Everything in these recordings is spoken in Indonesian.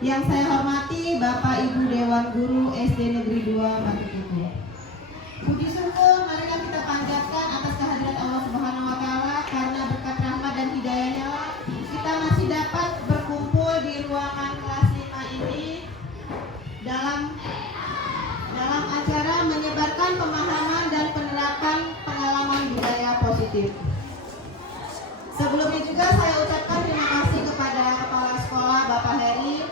Yang saya hormati Bapak Ibu Dewan Guru SD Negeri 2 Batu Tutu. Puji syukur marilah kita panjatkan atas kehadiran Allah Subhanahu wa taala, karena berkat rahmat dan hidayahnya kita masih dapat berkumpul di ruangan kelas 5 ini dalam acara menyebarkan pemahaman dan penerapan pengalaman budaya positif. Sebelumnya juga saya ucapkan terima kasih kepada Kepala Sekolah Bapak Heri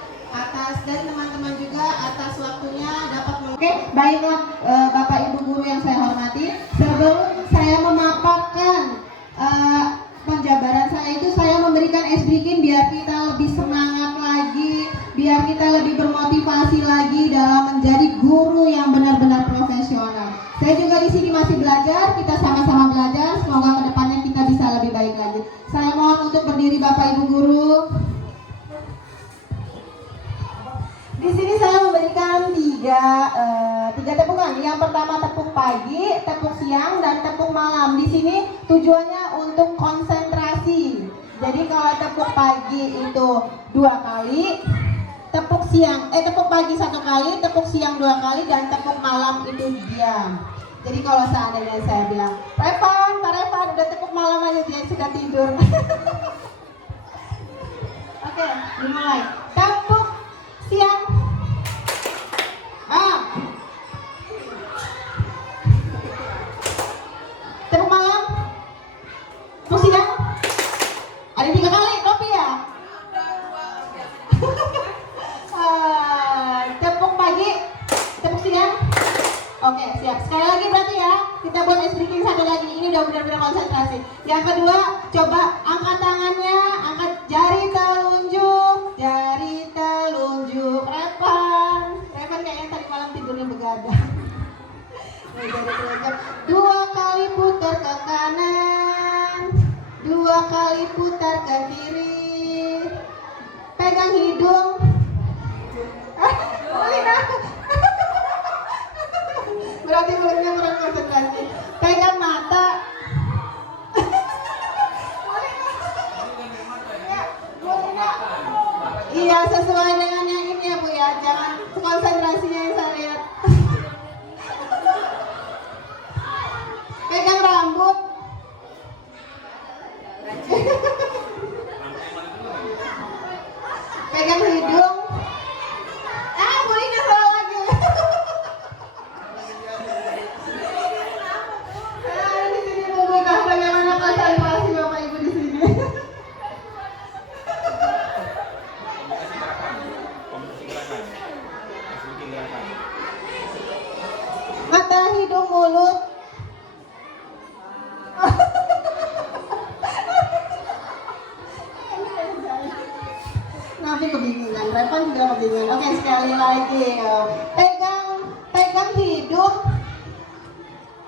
dan teman-teman juga atas waktunya dapat Oke, baiklah Bapak Ibu Guru yang saya hormati. Sebelum saya memaparkan penjabaran saya itu, saya memberikan esbrikin biar kita lebih semangat lagi, biar kita lebih bermotivasi lagi dalam menjadi guru yang benar-benar profesional. Saya juga di sini masih belajar, kita sama-sama belajar. Semoga kedepannya kita bisa lebih baik lagi. Saya mohon untuk berdiri Bapak Ibu Guru. Di sini saya memberikan tiga tepukan. Yang pertama tepuk pagi, tepuk siang, dan tepuk malam. Di sini tujuannya untuk konsentrasi. Jadi kalau tepuk pagi itu 2 kali, tepuk pagi 1 kali, tepuk siang 2 kali, dan tepuk malam itu diam. Jadi kalau seandainya saya bilang, Revan, udah tepuk malam aja, dia sudah tidur. Oke, dimulai. Tepuk siang. Tepuk malam. Tepuk siang. Ada 3 kali, kopi ya? Tepuk pagi, tepuk siang. Oke, siap. Sekali lagi berarti ya. Kita buat esbriking satu lagi. Ini udah benar-benar konsentrasi. Yang kedua, coba angkat tangannya, angkat jari telunjuk, Revan kayaknya tadi malam tidurnya begadang. 2 kali putar ke kanan, 2 kali putar ke kiri. Pegang hidung. Berarti mulutnya kurang konsentrasi. Pegang mata. Iya, sesuai dengan yang ini ya Bu ya. Jangan konsentrasinya yang saya lihat. Pegang rambut. Pegang hidung. Bu ini salah lagi. Di sini Bu bukan bagaimana konsentrasi Bapak Ibu di sini. Mata, hidung, mulut. Nanti kebingungan, Revan juga kebingungan. Oke, sekali lagi. Pegang hidung.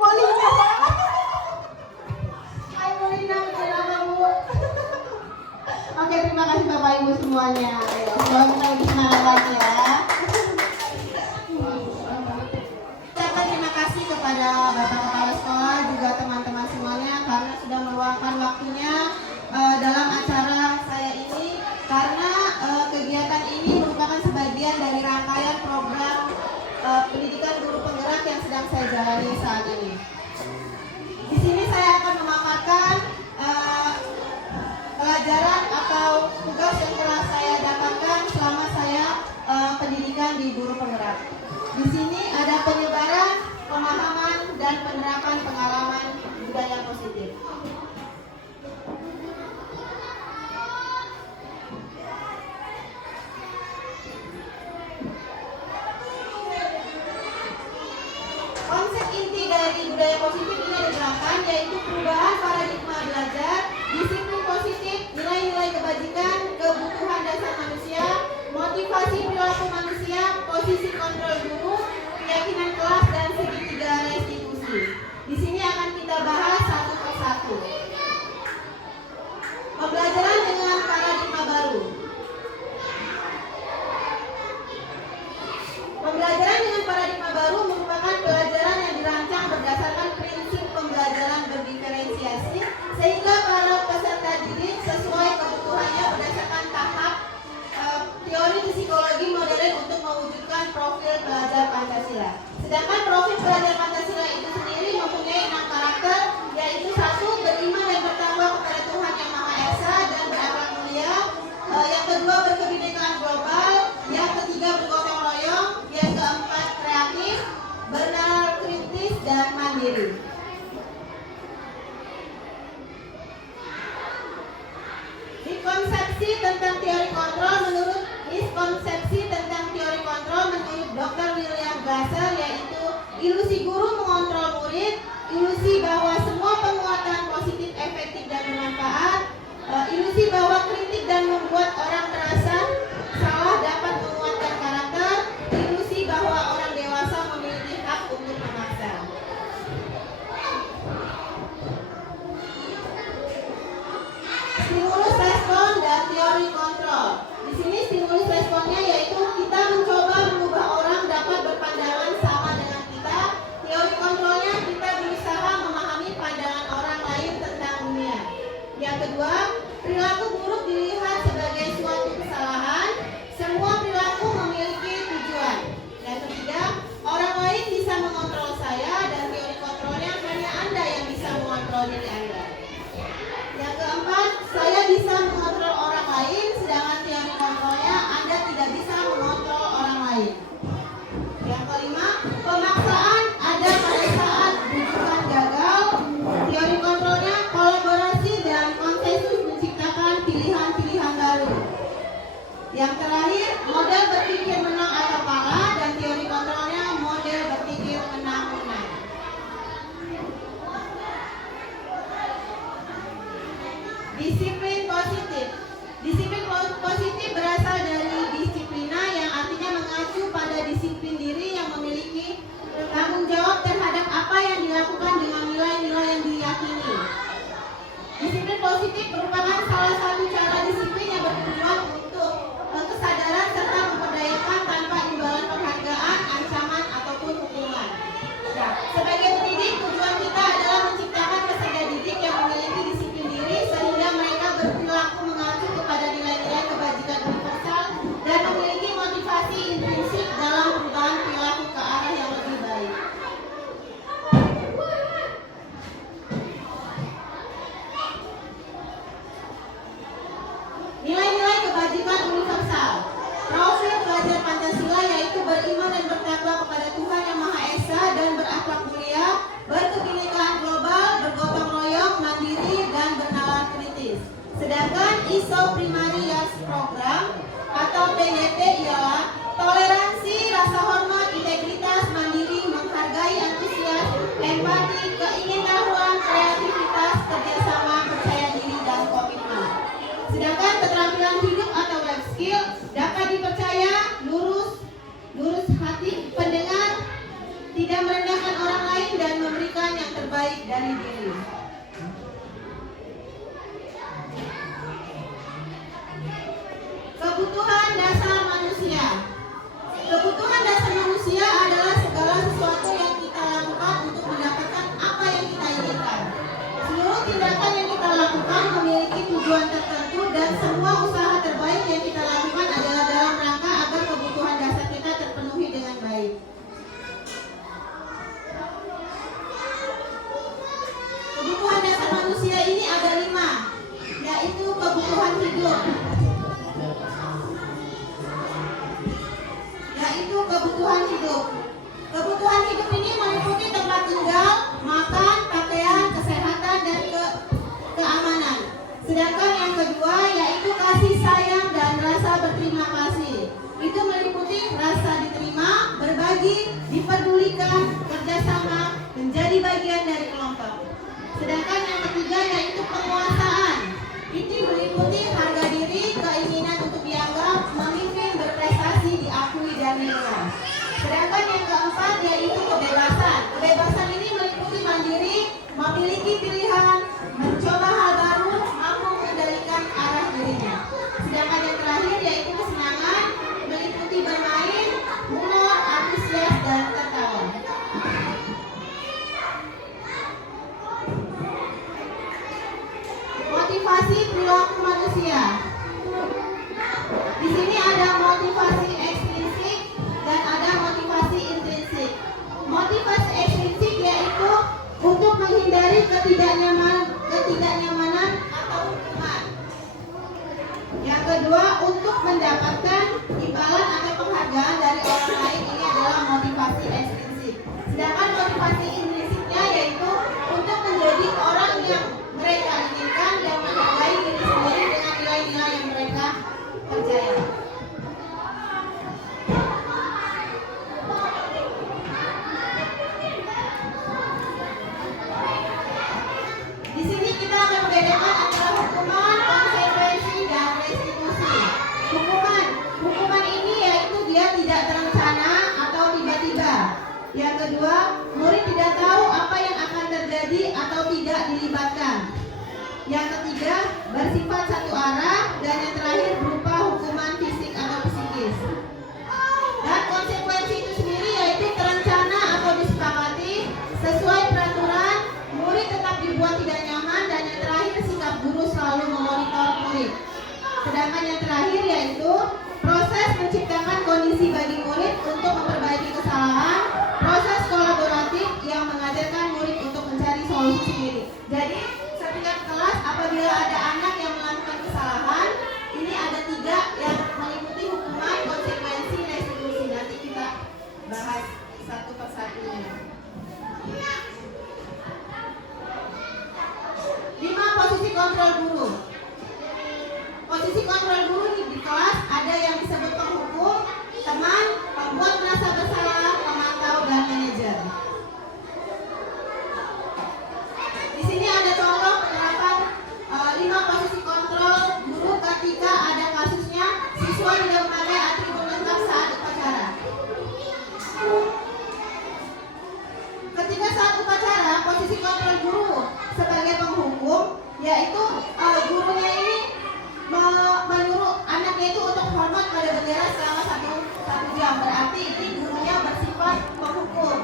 Molina. Hai Molina, kenapa Bu? Oke, terima kasih Bapak Ibu semuanya. Semoga kita lebih semangat lagi ya. Terima kasih kepada Bapak Kepala Sekolah, juga teman-teman semuanya, karena sudah meluangkan waktunya dalam acara saya ini, karena kegiatan ini merupakan sebagian dari rangkaian program pendidikan guru penggerak yang sedang saya jalani saat ini. Di sini saya akan memaparkan pelajaran atau tugas yang telah saya dapatkan selama saya pendidikan di guru penggerak. Di sini ada penyebaran, pemahaman, dan penerapan pengalaman budaya positif. Konsep inti dari budaya positif ini diterapkan, yaitu perubahan paradigma belajar, disiplin positif, nilai-nilai kebajikan, kebutuhan dasar manusia, motivasi perilaku manusia, posisi kontrol guru, keyakinan kelas, dan segitiga restitusi. Di sini akan kita bahas satu persatu. Konsepsi tentang teori kontrol menurut miskonsepsi tentang teori kontrol menurut Dr. William Glasser yaitu ilusi guru mengontrol murid, ilusi bahwa semua penguatan positif efektif dan bermanfaat, ilusi bahwa kritik dan membuat orang merasa salah dapat menguatkan karakter, ilusi bahwa orang dewasa memiliki hak untuk memaksa. Stimulus respon dan teori kontrol. Di sini stimulus responnya yaitu kita mencoba mengubah orang dapat berpandangan sama dengan kita. Teori kontrolnya kita berusaha memahami pandangan orang lain tentang dunia. Yang kedua, perilaku buruk dilihat sebagai suatu kesalahan. Semua perilaku memiliki tujuan. Yang ketiga, orang lain bisa mengontrol saya dan teori kontrolnya hanya Anda yang bisa mengontrol diri Anda. Yang keempat, saya bisa mengontrol orang lain, sedangkan teori kontrolnya Anda tidak bisa mengontrol orang lain. Yang kelima, pemaksaan ada pada saat bujukan gagal. Teori kontrolnya kolaborasi dan konsensus menciptakan pilihan-pilihan baru. Yang terakhir, model berpikir menang atau kalah dan teori kontrolnya model berpikir menang-menang. Disiplin positif. Disiplin positif berasal dari disiplina yang artinya mengacu pada disiplin diri yang memiliki tanggung jawab terhadap apa yang dilakukan dengan nilai-nilai yang diyakini. Disiplin positif merupakan salah satu cara disiplin yang bertujuan untuk kesadaran serta memperdayakan tanpa imbalan penghargaan, ancaman, ataupun hukuman. Nah, sebagai pendidik, tujuan kita adalah menciptakan peserta didik yang memiliki disiplin diri sehingga mereka berperilaku mengacu kepada nilai-nilai kebajikan universal dan memiliki motivasi intrinsik dalam perubahan perilaku ke arah yang lebih baik. Nilai-nilai kebajikan universal. Profil pelajar Pancasila yaitu beriman dan bertakwa kepada Tuhan Yang Maha Esa dan berakhlak mulia, berkebinekaan global, bergotong royong, mandiri, dan bernalar kritis. Sedangkan ISO Primary Youth Program atau PYP ialah toleransi, rasa hormat, integritas, mandiri, menghargai, antusias, empati, keingintahuan, kreativitas, kerjasama, percaya diri, dan komitmen. Sedangkan keterampilan hidup atau life skill dapat dipercaya, lurus hati, pendengar, tidak merendahkan orang lain, dan memberikan yang terbaik dari diri. Kebutuhan dasar manusia. Kebutuhan dasar manusia adalah segala sesuatu yang kita lakukan untuk mendapatkan apa yang kita inginkan. Seluruh tindakan yang kita lakukan memiliki tujuan tertentu dan semua usaha terbaik yang kita lakukan adalah dalam rangka agar kebutuhan dasar kita terpenuhi dengan baik. Kebutuhan dasar manusia ini ada 5, yaitu kebutuhan hidup. Kebutuhan hidup ini meliputi tempat tinggal, makan, pakaian, kesehatan, dan keamanan. Sedangkan yang kedua yaitu kasih sayang dan rasa berterima kasih. Itu meliputi rasa diterima, berbagi, diperdulikan, kerjasama, menjadi bagian dari kelompok. Sedangkan yang ketiga yaitu penguasaan. Itu meliputi harga diri, keinginan untuk dianggap, memimpin, berprestasi, diakui, dan dinilai. Sedangkan yang keempat yaitu kebebasan. Kebebasan ini meliputi mandiri, memiliki pilihan, mencoba hal baru, mampu mengendalikan arah dirinya. Sedangkan yang terakhir yaitu kesenangan, meliputi bermain, humor, antusias, dan tertawa. Motivasi perilaku manusia. Di sini ada motivasi ekstrinsik dan ada motivasi intrinsik. Motivasi ekstrinsik yaitu untuk menghindari ketidaknyamanan atau hukuman. Yang kedua, untuk mendapatkan imbalan atau penghargaan dari orang lain, ini adalah motivasi ekstrinsik. Sedangkan motivasi intrinsiknya yaitu untuk menjadi orang yang mereka inginkan dan menghargai diri sendiri dengan nilai-nilai yang mereka Di sini kita akan membedakan antara hukuman, konsekuensi, dan restitusi. Hukuman ini yaitu dia tidak terencana atau tiba-tiba. Yang kedua, murid tidak tahu apa yang akan terjadi atau tidak dilibatkan. Yang ketiga, bersifat satu arah, dan yang terakhir berupa hukuman fisik atau psikis. Dan konsekuensi itu sendiri yaitu terencana atau disepakati sesuai peraturan, murid tetap dibuat tidak nyaman, dan yang terakhir sikap guru selalu memonitor murid. Sedangkan yang terakhir yaitu proses menciptakan kondisi bagi murid untuk memperbaiki kesalahan, proses kolaboratif yang mengajarkan murid untuk mencari solusi sendiri. Jadi setiap kelas apabila ada anak yang melakukan kesalahan, ini ada 3 yang meliputi hukuman, konsekuensi, restitusi. Nanti kita bahas satu persatunya. 5 posisi kontrol guru. Posisi kontrol guru di kelas ada yang disebut penghukum, teman, pembuat merasa bersalah, pemantau, dan manajer. Di sini ada contoh penerapan 5 posisi kontrol guru ketika ada kasusnya siswa tidak memakai atribut lengkap saat upacara. Ketika saat upacara, posisi kontrol guru sebagai penghukum yaitu gurunya ini menyuruh anaknya itu untuk hormat pada bendera selama satu jam. Berarti ini gurunya bersifat penghukum.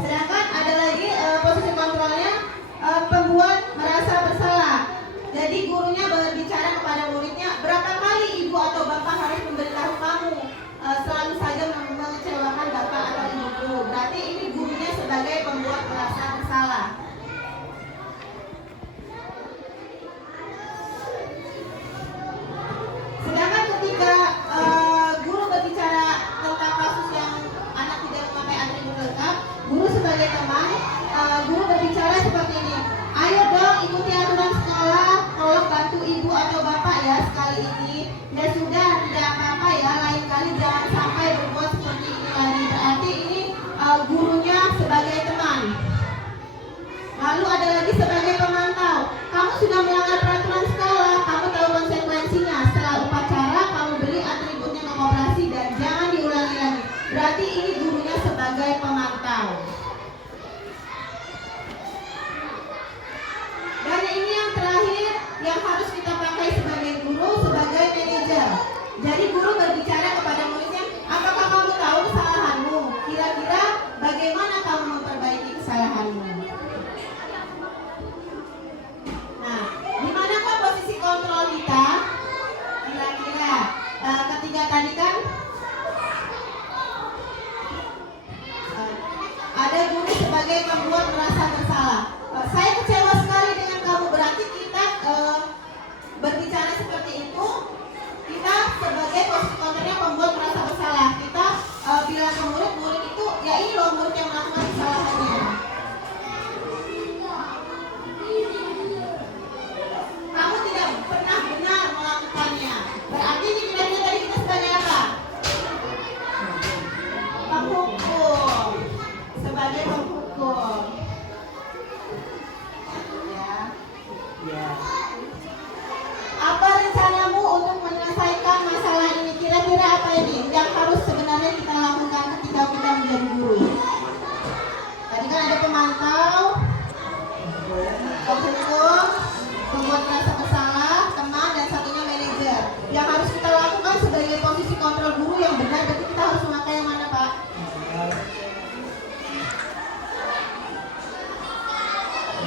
Sedangkan ada lagi posisi kontrolnya pembuat merasa bersalah. Jadi gurunya berbicara kepada muridnya, berapa kali ibu atau bapak harus memberitahu kamu selalu saja mengecewakan bapak atau ibu guru. Berarti ini gurunya sebagai pembuat merasa bersalah. Sedangkan ketika guru berbicara tentang kasus yang anak tidak memakai atribut lengkap, guru sebagai teman, guru berbicara seperti ini. Ayo dong ikuti aturan sekolah, tolong bantu ibu atau bapak ya sekali ini. Ya sudah, tidak apa-apa ya, lain kali jangan sampai berbuat seperti ini lagi. Berarti ini gurunya sebagai teman. Lalu ada lagi sebagai pemantau. Kamu sudah melanggar peraturan sekolah, kamu tahu konsekuensinya. Setelah upacara, kamu beli atributnya ke koperasi dan jangan diulangi lagi. Berarti ini gurunya sebagai pemantau. Dan ini yang terakhir yang harus kita pakai sebagai guru, sebagai manajer. Jadi guru berbicara kepada muridnya, apakah kamu tahu kesalahanmu? Kira-kira bagaimana kamu memperbaiki kesalahanmu? Nah, di manakah posisi kontrol kita? Kira-kira ketika tadi kan ada guru sebagai pembuat merasa bersalah. Saya kecewa sekali dengan kamu. Berarti kita berbicara seperti itu, kita sebagai posisi kontrolnya pembuat merasa bersalah. Kita bilang ke murid itu, ya ini loh murid yang melakukan kesalahannya. Kamu tidak pernah benar melakukannya. Berarti ini kira-kira tadi kita sebagai apa? Penghukum. Sebagai penghukum. Ya. Apa rencanamu untuk menyelesaikan masalah ini? Kira-kira apa ini yang harus sebenarnya kita lakukan ketika kita menjadi guru? Tadi kan ada pemantau, penghukum, pembuat merasa bersalah, teman, dan satunya manajer. Yang harus kita lakukan sebagai posisi kontrol guru yang benar, berarti kita harus memakai yang mana, Pak?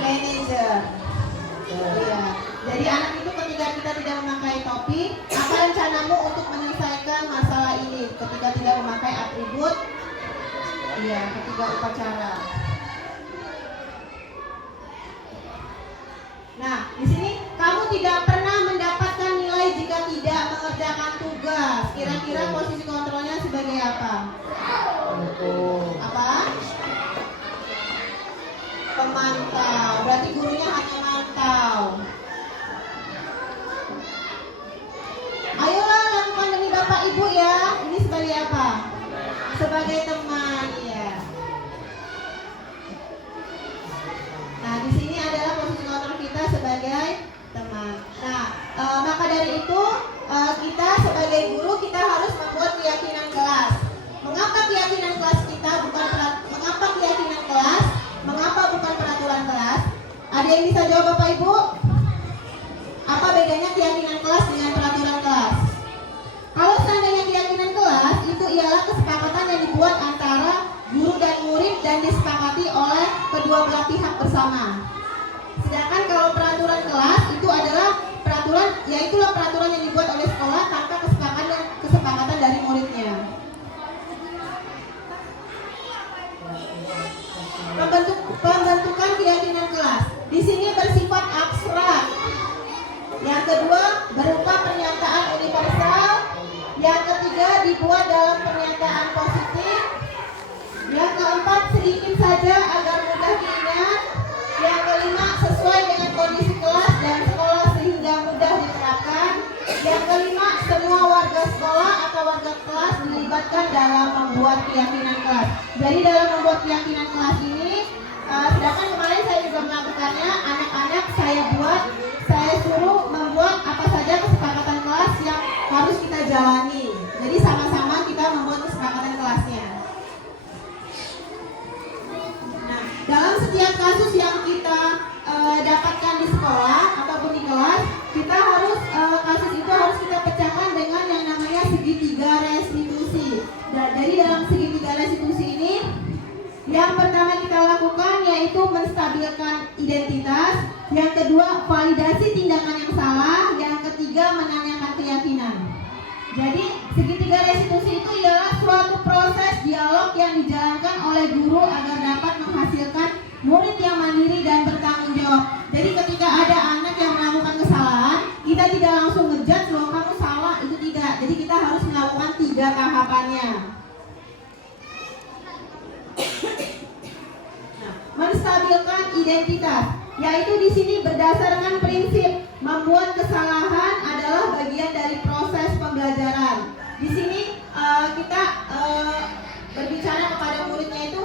Manajer. Iya. Jadi anak itu ketika kita tidak memakai topi, apa rencanamu untuk menyelesaikan masalah ini ketika tidak memakai atribut? Iya, ketika upacara. Nah, di sini kamu tidak pernah mendapatkan nilai jika tidak mengerjakan tugas. Kira-kira posisi kontrolnya sebagai apa? Apa? Pemantau. Berarti gurunya hanya mantau. Ayolah lakukan demi bapak ibu ya. Ini sebagai apa? Sebagai teman ya. Nah, di sini adalah posisi kontrol yang bisa jawab Bapak Ibu? Apa bedanya keyakinan kelas dengan peraturan kelas? Kalau seandainya keyakinan kelas itu ialah kesepakatan yang dibuat antara guru dan murid dan disepakati oleh kedua belah pihak bersama. Sedangkan kalau peraturan kelas itu adalah peraturan, yaitulah peraturan yang dibuat oleh sekolah tanpa kesepakatan dari muridnya. Pembentukan keyakinan kelas di sini bersifat abstrak. Yang kedua berupa pernyataan universal. Yang ketiga dibuat dalam pernyataan positif. Yang keempat sedikit saja agar mudah diingat. Yang kelima sesuai dengan kondisi kelas dan sekolah sehingga mudah diterapkan. Yang kelima semua warga sekolah atau warga kelas dilibatkan dalam membuat keyakinan kelas. Jadi dalam membuat keyakinan kelas ini, sedangkan kemarin saya juga melakukannya, anak-anak saya suruh membuat apa saja kesepakatan kelas yang harus kita jalani. Jadi sama-sama kita membuat kesepakatan kelasnya. Nah, dalam setiap kasus yang kita dapatkan di sekolah ataupun di kelas, kita harus kasus itu harus kita pecahkan dengan yang namanya segitiga restitusi. Jadi dalam segitiga restitusi ini, yang pertama kita lakukan yaitu menstabilkan identitas, yang kedua validasi tindakan yang salah, yang ketiga menanyakan keyakinan. Jadi segitiga restitusi itu ialah suatu proses dialog yang dijalankan oleh guru agar dapat menghasilkan murid yang mandiri dan bertanggung jawab. Jadi ketika ada anak yang melakukan kesalahan, kita tidak langsung ngejudge loh kamu salah, itu tidak. Jadi kita harus melakukan 3 tahapannya. Menstabilkan identitas, yaitu di sini berdasarkan prinsip membuat kesalahan adalah bagian dari proses pembelajaran. Di sini kita berbicara kepada muridnya itu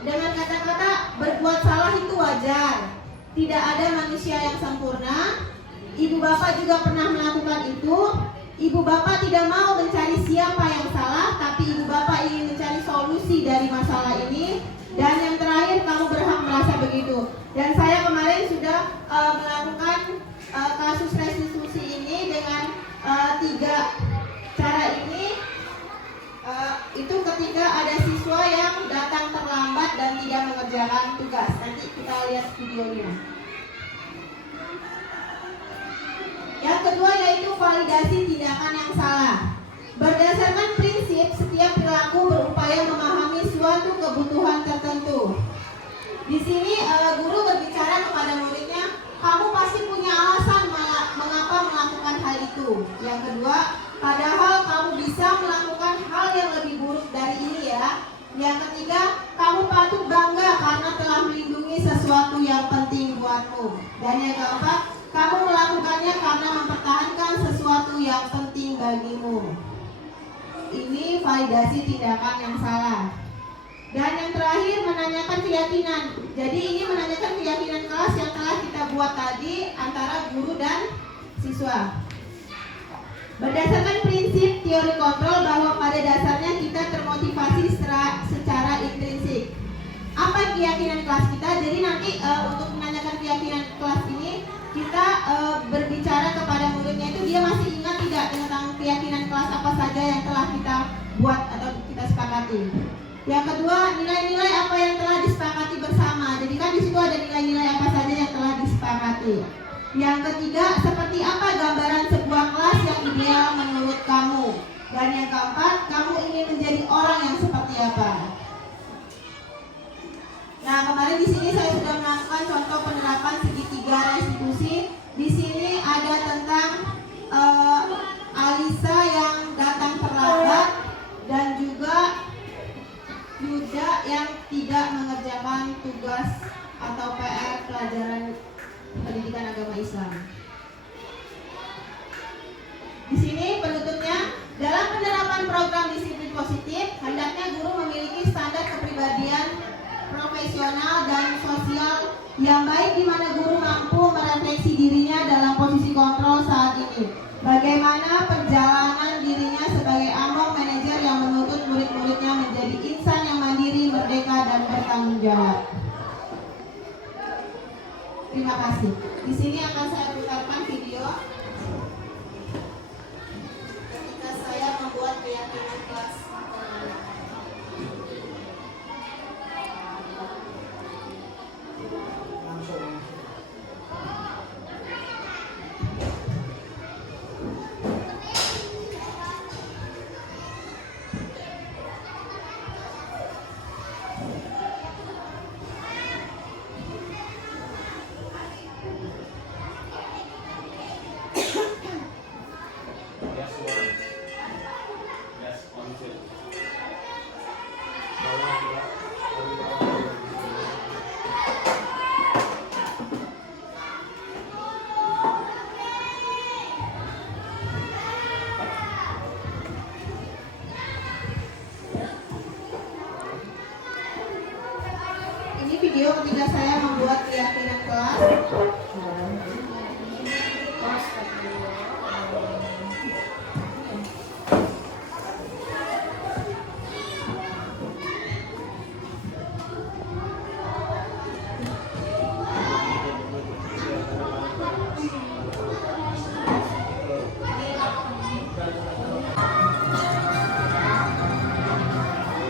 dengan kata-kata berbuat salah itu wajar. Tidak ada manusia yang sempurna. Ibu bapak juga pernah melakukan itu. Ibu bapak tidak mau mencari siapa yang salah, tapi ibu bapak ingin mencari solusi dari masalah ini. Dan yang terakhir, kamu berhak merasa begitu. Dan saya kemarin sudah melakukan kasus restitusi ini dengan 3 cara ini. Itu ketika ada siswa yang datang terlambat dan tidak mengerjakan tugas. Nanti kita lihat videonya. Yang kedua yaitu validasi tindakan yang salah. Berdasarkan prinsip, setiap perilaku berupaya memahami suatu kebutuhan tertentu. Di sini guru berbicara kepada muridnya, kamu pasti punya alasan mengapa melakukan hal itu. Yang kedua, padahal kamu bisa melakukan hal yang lebih buruk dari ini ya. Yang ketiga, kamu patut bangga karena telah melindungi sesuatu yang penting buatmu. Dan yang keempat, kamu melakukannya karena mempertahankan sesuatu yang penting bagimu. Ini validasi tindakan yang salah. Dan yang terakhir menanyakan keyakinan. Jadi ini menanyakan keyakinan kelas yang telah kita buat tadi antara guru dan siswa. Berdasarkan prinsip teori kontrol bahwa pada dasarnya kita termotivasi secara intrinsik. Apa keyakinan kelas kita? Jadi nanti untuk menanyakan keyakinan kelas ini kita berbicara kepada muridnya itu dia masih ingat tidak tentang keyakinan kelas apa saja yang telah kita buat atau kita sepakati. Yang kedua, nilai-nilai apa yang telah disepakati bersama. Jadi kan di situ ada nilai-nilai apa saja yang telah disepakati. Yang ketiga, seperti apa gambaran sebuah kelas yang ideal menurut kamu. Dan yang keempat, kamu ingin menjadi orang yang seperti apa. Nah, kemarin di sini saya sudah melakukan contoh penerapan segitiga restitusi. Di sini ada tentang Alisa yang datang terlambat dan juga Yuda yang tidak mengerjakan tugas atau PR pelajaran pendidikan agama Islam. Di sini penutupnya, dalam penerapan program disiplin positif, hendaknya guru memiliki standar kepribadian profesional dan sosial yang baik di mana guru mampu merefleksi dirinya dalam posisi kontrol saat ini. Bagaimana perjalanan dirinya sebagai among manajer yang menuntut murid-muridnya menjadi insan yang mandiri, merdeka, dan bertanggung jawab. Terima Terima kasih. Di sini akan saya putarkan video ketika saya membuat keyakinan kelas. Ini video ketika saya membuat keyakinan kelas.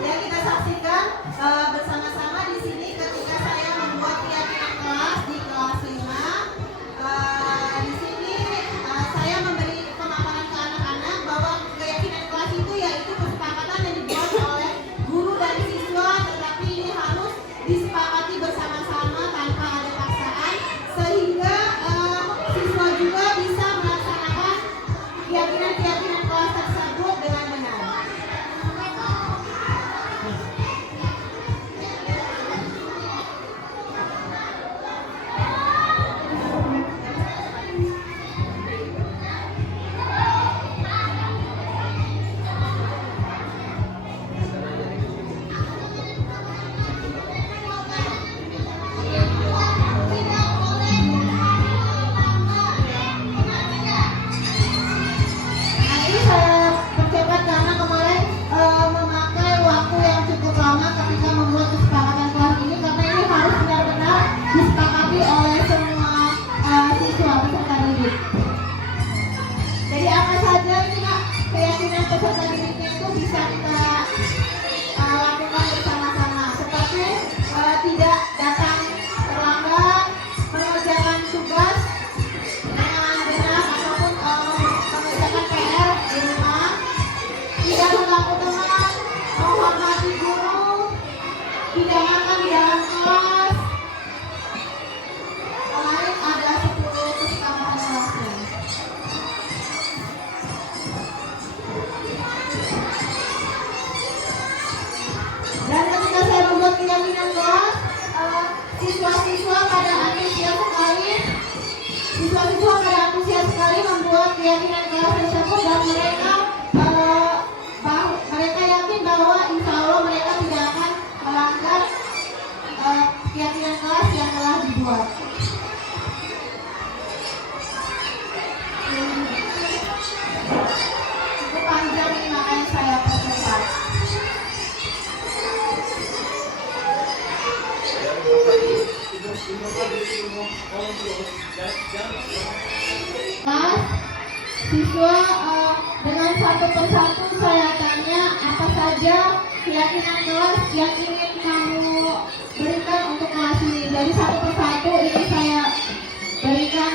Ya, kita saksikan bersama-sama di sini ketika saya membuat keyakinan kelas di kelas 5. Di sini saya memberi pemaparan ke anak-anak bahwa keyakinan kelas itu yaitu kesepakatan yang dibuat oleh guru dan siswa, tetapi ini harus disepakati bersama-sama tanpa ada paksaan, sehingga siswa juga bisa melaksanakan keyakinan-keyakinan kelas tersebut dengan benar. Nanti saya percepat karena kemarin memakai waktu yang cukup lama ketika membuat kesepakatan kelas ini, karena ini harus benar-benar disepakati oleh semua siswa peserta didik. Jadi apa saja ini Kak, keyakinan peserta didiknya itu bisa kita lakukan bersama-sama, seperti tidak datang terlambat, mengerjakan tugas dengan benar ataupun mengerjakan PR di rumah, tidak mengganggu teman, menghormati guru, tidak makan di dalam kelas. Kemarin ada 10 kesepakatan kelasnya. Dan ketika saya membuat keyakinan kelas, siswa-siswa pada antusias sekali membuat keyakinan kelas tersebut, dan mereka yakin bahwa insya Allah mereka tidak akan melanggar keyakinan kelas yang telah dibuat. Cukup panjang ini, makanya saya percepat. Siswa dengan satu persatu saya tanya apa saja keyakinan kelas yang ingin kamu berikan untuk kelas ini. Jadi satu persatu ini saya berikan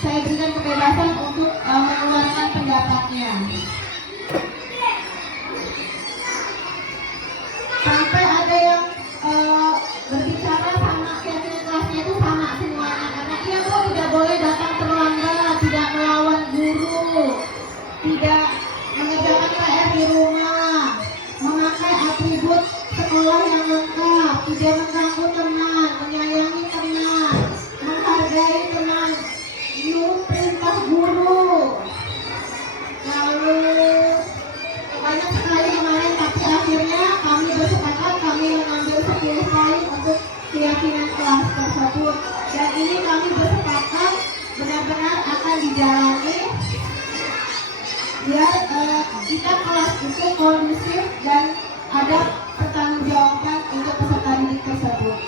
kebebasan untuk mengeluarkan pendapatnya. Sampai ada yang berbicara sama keyakinan kelasnya itu sama semuanya, karena dia kok tidak boleh datang terlambat, tidak melawan guru, tidak mengerjakan PR di rumah, memakai atribut sekolah yang lengkap, tidak mengganggu teman, menyayangi teman, menghargai teman, menurut perintah guru. Lalu banyak sekali kemarin, tapi akhirnya kami bersepakat, kami mengambil 10 poin untuk keyakinan kelas tersebut, dan ini kami bersepakat benar-benar akan dijalani biar kita kelas itu kondusif dan ada pertanggungjawaban untuk peserta didik tersebut.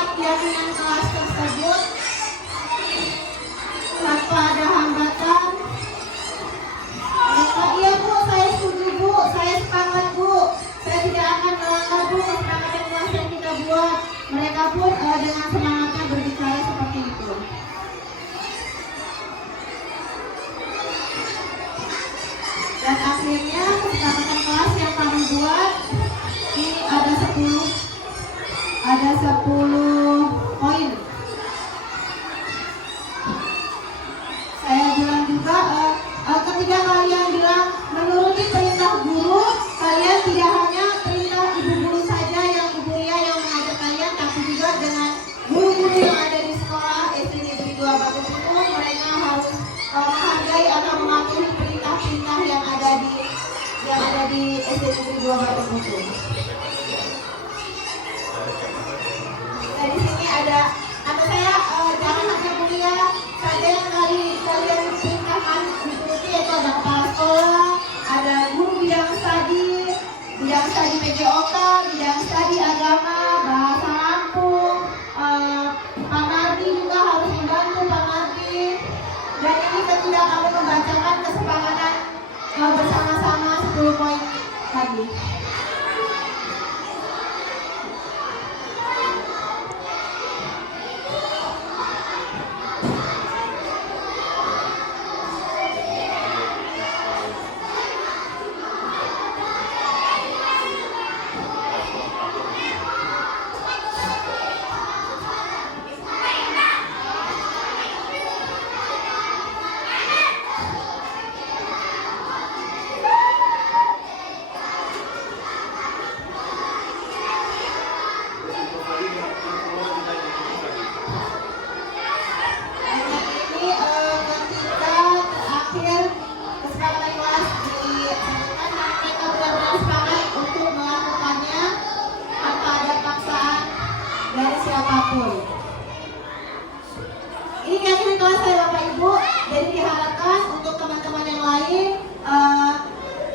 membuat keyakinan kelas tersebut tanpa ada hambatan. Iya Bu, saya setuju Bu, saya sepakat Bu, saya tidak akan melanggar Bu kesepakatan kelas yang kita buat. Mereka pun dengan semangatnya berbicara seperti itu. Dan akhirnya kesepakatan kelas yang kami buat ini ada 10 poin. Saya bilang juga ketika kalian bilang menuruti perintah guru, kalian tidak hanya perintah ibu guru saja yang ibu Lia yang mengajar kalian, tapi juga dengan guru-guru yang ada di sekolah SD Negeri 2 Batu Putu. Mereka harus menghargai atau mematuhi perintah-perintah yang ada di SD Negeri 2 Batu Putu. Dari sini ada saya jangan hanya kuliah saja yang kalian perintahkan diikuti, yaitu ada kepala sekolah, ada guru bidang studi PJOK, bidang studi agama, bahasa Lampung, Pak Mardi juga harus membantu Pak Mardi. Dan ini ketika kami membacakan kesepakatan bersama-sama 10 poin tadi. Ini keyakinan kelas saya Bapak Ibu, jadi diharapkan untuk teman-teman yang lain,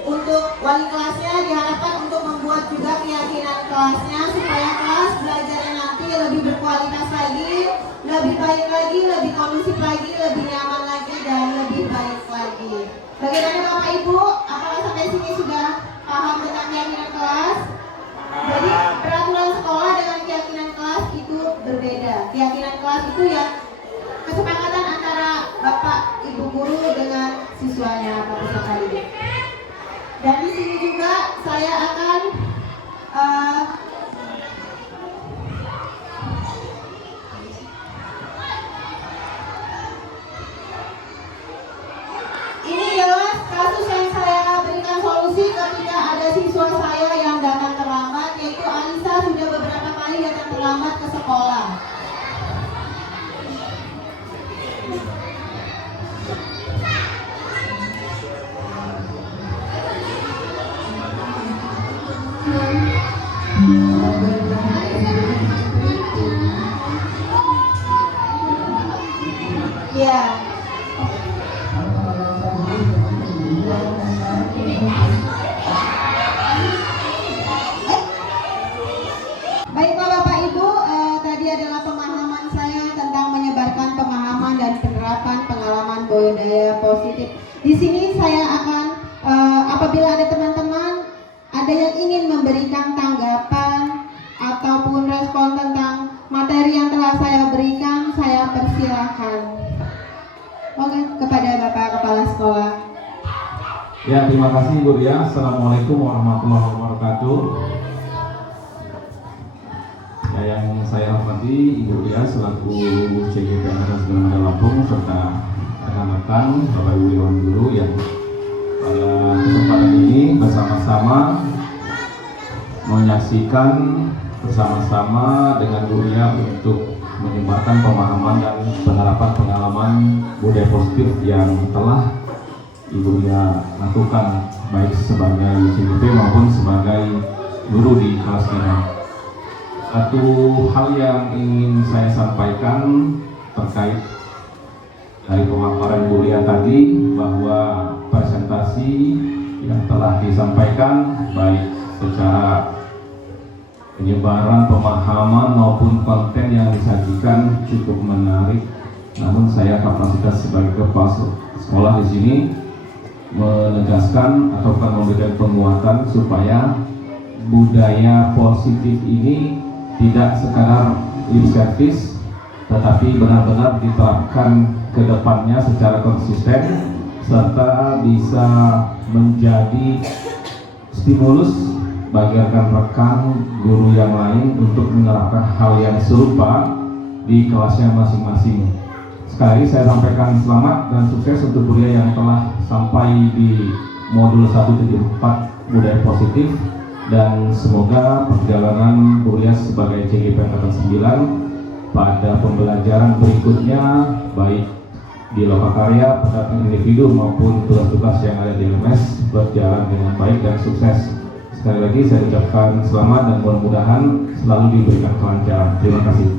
untuk wali kelasnya diharapkan untuk membuat juga keyakinan kelasnya supaya kelas belajarnya nanti lebih berkualitas lagi, lebih baik lagi, lebih kondusif lagi, lebih nyaman lagi, dan lebih baik lagi. Bagaimana Bapak Ibu? Apakah sampai sini sudah paham tentang keyakinan kelas? Jadi peraturan sekolah dengan keyakinan kelas itu berbeda. Keyakinan kelas itu ya kesepakatan antara Bapak Ibu guru dengan siswanya atau peserta didik. Dan di sini juga saya akan ini jelas kasus yang saya berikan solusi ketika ada siswa saya yang datang terlambat, yaitu Anissa sudah beberapa kali datang terlambat ke sekolah. Ya. Baiklah Bapak Ibu, tadi adalah pemahaman saya tentang menyebarkan pemahaman dan penerapan pengalaman budaya positif. Di sini saya akan apabila ada teman-teman ada yang ingin memberikan tanggapan ataupun respon tentang materi yang telah saya berikan, saya persilahkan. Oke, kepada Bapak Kepala Sekolah. Ya, terima kasih Bu Ria. Assalamualaikum warahmatullahi wabarakatuh. Ya, yang saya hormati Ibu Ria selaku CGP Angkatan 9 Lampung serta rekan-rekan Bapak Ibu Dewan Guru yang pada kesempatan ini bersama-sama menyaksikan bersama-sama dengan Bu Ria untuk menyebarkan pemahaman dan penerapan pengalaman budaya positif yang telah Ibu Ria lakukan baik sebagai CGP maupun sebagai guru di kelas 5. Satu hal yang ingin saya sampaikan terkait dari pemaparan Bu Ria tadi, bahwa presentasi yang telah disampaikan baik secara penyebaran pemahaman maupun konten yang disajikan cukup menarik. Namun saya kapasitas sebagai kepala sekolah di sini menegaskan atau memberikan penguatan supaya budaya positif ini tidak sekadar lip service, tetapi benar-benar diterapkan ke depannya secara konsisten serta bisa menjadi stimulus bagi rekan-rekan guru yang lain untuk menerapkan hal yang serupa di kelasnya masing-masing. Sekali lagi saya sampaikan selamat dan sukses untuk kuliah yang telah sampai di modul 1.4 budaya positif, dan semoga perjalanan kuliah sebagai CGP Angkatan 9 pada pembelajaran berikutnya baik di lokakarya, pendampingan individu maupun tugas-tugas yang ada di LMS berjalan dengan baik dan sukses. Sekali lagi saya ucapkan selamat dan mudah-mudahan selalu diberikan kelancaran. Terima kasih.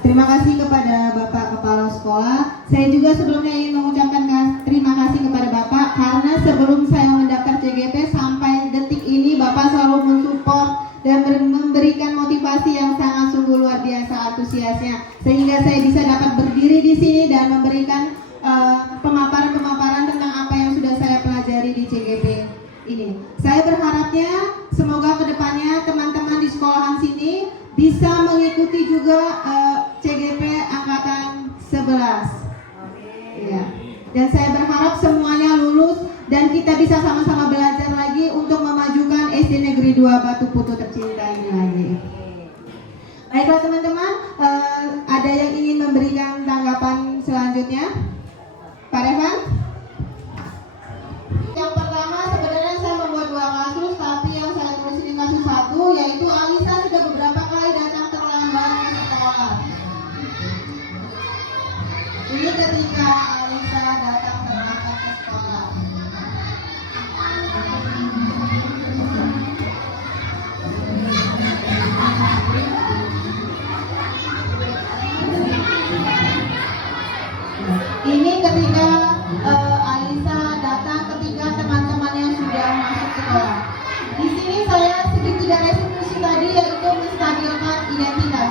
Terima kasih kepada Bapak Kepala Sekolah. Saya juga sebelumnya ingin mengucapkan terima kasih kepada Bapak karena sebelum saya mendaftar CGP sampai detik ini Bapak selalu mensupport dan memberikan motivasi yang sangat sungguh luar biasa antusiasnya, sehingga saya bisa dapat berdiri di sini dan memberikan pemaparan-pemaparan tentang apa yang sudah saya pelajari di CGP ini. Saya berharapnya semoga kedepannya teman-teman di sekolahan sini bisa mengikuti juga CGP Angkatan 11. Ya. Dan saya berharap semuanya lulus dan kita bisa sama-sama belajar lagi untuk memajukan SD Negeri 2 Batu Putu tercinta ini lagi. Baiklah teman-teman, ada yang ingin memberikan tanggapan selanjutnya? Pak Revan? Yang pertama sebenarnya saya membuat 2 kasus, tapi yang saya tulis ini kasus 1, yaitu Alisa sudah beberapa kali datang terlambat ke sekolah. Ini ketika Alisa datang terlambat ke sekolah. Ini ketika Alisa datang ketika teman-temannya sudah masuk sekolah. Di sini saya segitiga restitusi tadi yaitu menstabilkan identitas.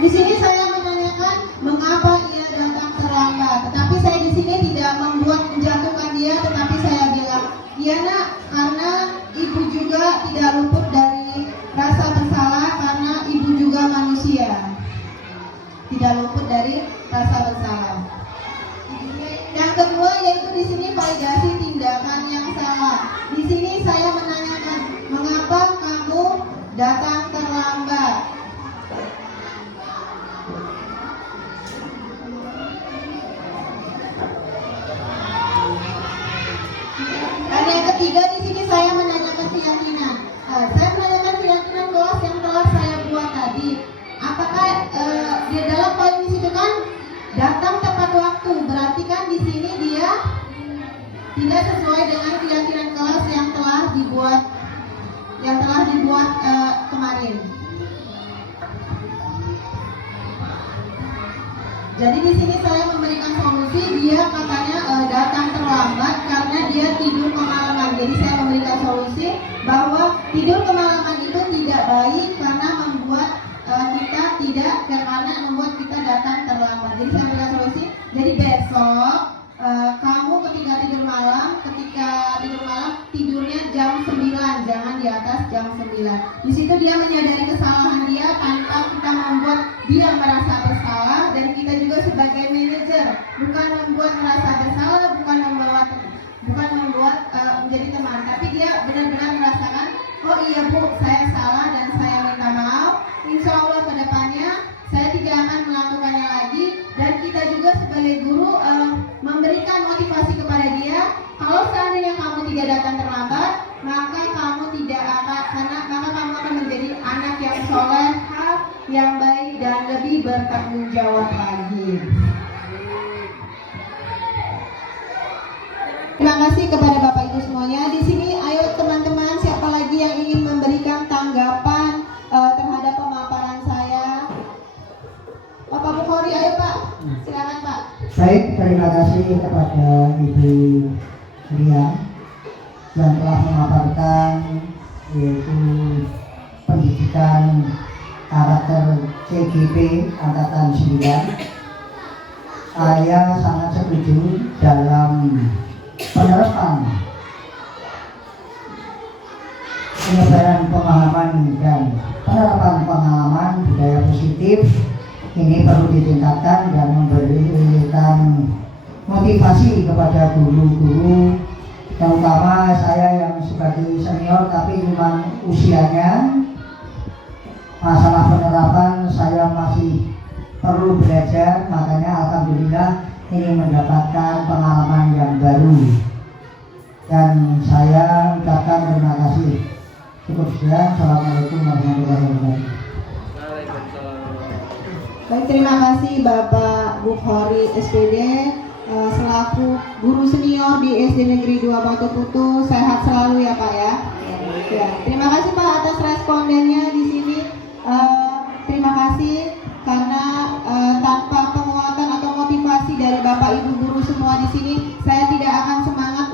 Di sini saya menanyakan mengapa ia datang terlambat, tetapi saya di sini tidak membuat menjatuhkan dia, tetapi saya bilang, "Iya nak, karena ibu juga tidak luput dari rasa bersalah karena ibu juga manusia." Tidak luput dari rasa bersalah. Yang kedua yaitu di sini validasi tindakan yang salah. Di sini saya menanyakan, "Mengapa kamu datang terlambat?" Dan yang ketiga di sini saya menanyakan keyakinan. Saya menanyakan keyakinan kelas yang telah saya buat tadi. Apakah di dalam poin di situ kan datang tepat waktu, berarti kan di sini dia tidak sesuai dengan keyakinan kelas yang telah dibuat kemarin. Jadi di sini saya memberikan solusi, dia katanya datang terlambat karena dia tidur kemalaman. Jadi saya memberikan solusi bahwa tidur kemalaman itu tidak baik karena membuat membuat kita datang terlambat. Jadi saya memberikan solusi. Jadi besok kamu ketika tidur malam tidurnya jam 9, jangan di atas jam 9. Di situ dia menyadari kesalahan dia tanpa kita membuat dia merasa bersalah, dan kita juga sebagai manajer bukan membuat merasa bersalah, bukan membuat menjadi teman, tapi dia benar-benar merasakan, oh iya Bu, saya salah dan saya minta maaf. Insya Allah ke depannya saya tidak akan melakukannya lagi, dan kita juga sebagai guru memberikan motivasi kepada dia. Kalau seandainya kamu tidak datang terlambat, maka kamu akan menjadi anak yang soleh, yang baik dan lebih bertanggung jawab lagi. Terima kasih kepada Bapak Ibu semuanya. Di sini ayo teman-teman, siapa lagi yang ingin memberikan tanggapan terhadap pemaparan saya? Bapak Bukhari, ayo Pak, silakan Pak. Baik, terima kasih kepada Ibu Ria yang telah memaparkan yaitu pendidikan karakter CGP Angkatan 9. Saya sangat setuju dalam penerapan penyebaran pemahaman dan penerapan pengalaman budaya positif ini perlu ditingkatkan dan memberikan motivasi kepada guru-guru, terutama saya yang sebagai senior tapi cuma usianya. Masalah penerapan saya masih perlu belajar, makanya alhamdulillah ini mendapatkan pengalaman yang baru dan saya ucapkan terima kasih. Cukup sekian. Assalamualaikum warahmatullahi wabarakatuh. Baik, terima kasih Bapak Bukhari SPD selaku guru senior di SD Negeri 2 Batu Putu. Sehat selalu ya Pak ya. Ya, terima kasih Pak atas respondennya di sini. Terima kasih karena tanpa penguatan atau motivasi dari Bapak Ibu guru semua di sini, saya tidak akan semangat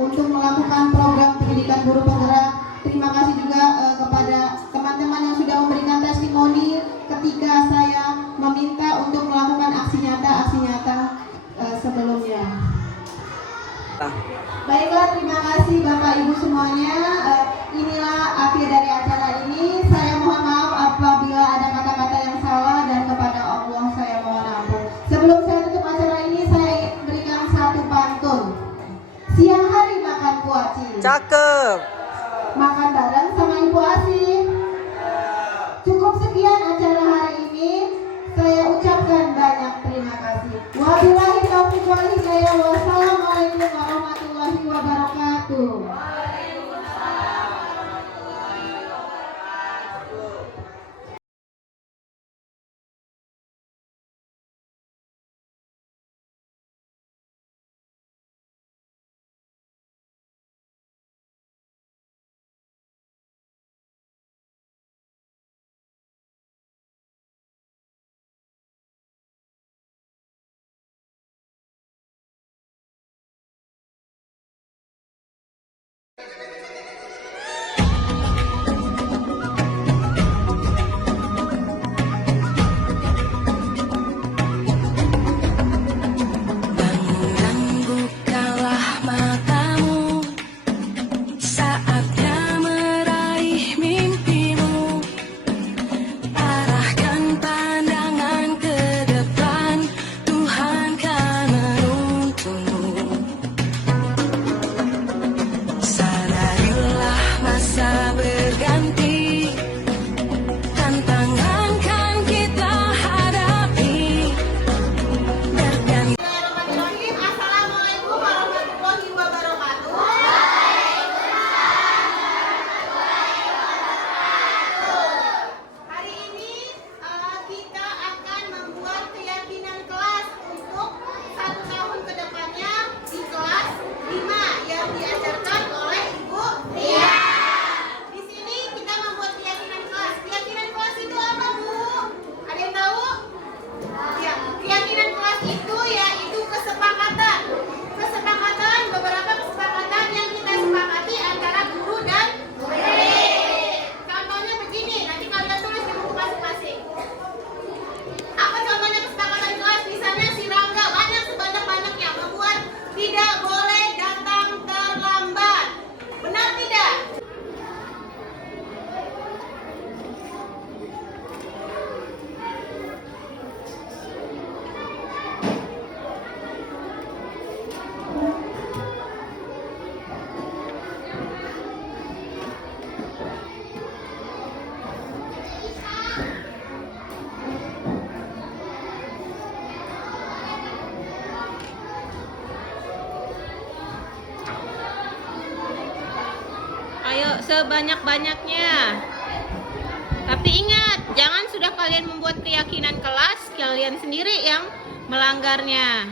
untuk melakukan program pendidikan guru penggerak. Terima kasih juga kepada teman-teman yang sudah memberikan testimoni ketika saya meminta untuk melakukan aksi nyata sebelumnya. Baiklah, terima kasih Bapak Ibu semuanya. Inilah akhir dari acara ini. Saya mohon maaf apabila ada kata-kata yang salah dan kepada Allah saya mohon ampun. Sebelum saya tutup acara ini, saya berikan satu pantun. Siang hari makan kuaci. Cakep. Makan bareng sama Ibu Asi. Cukup sekian acara hari ini. Saya ucapkan banyak terima kasih. Wabillahi taufiq wal hidayah. Wassalamualaikum warahmatullahi wabarakatuh. Ayo sebanyak-banyaknya. Tapi ingat, jangan sudah kalian membuat keyakinan kelas, kalian sendiri yang melanggarnya.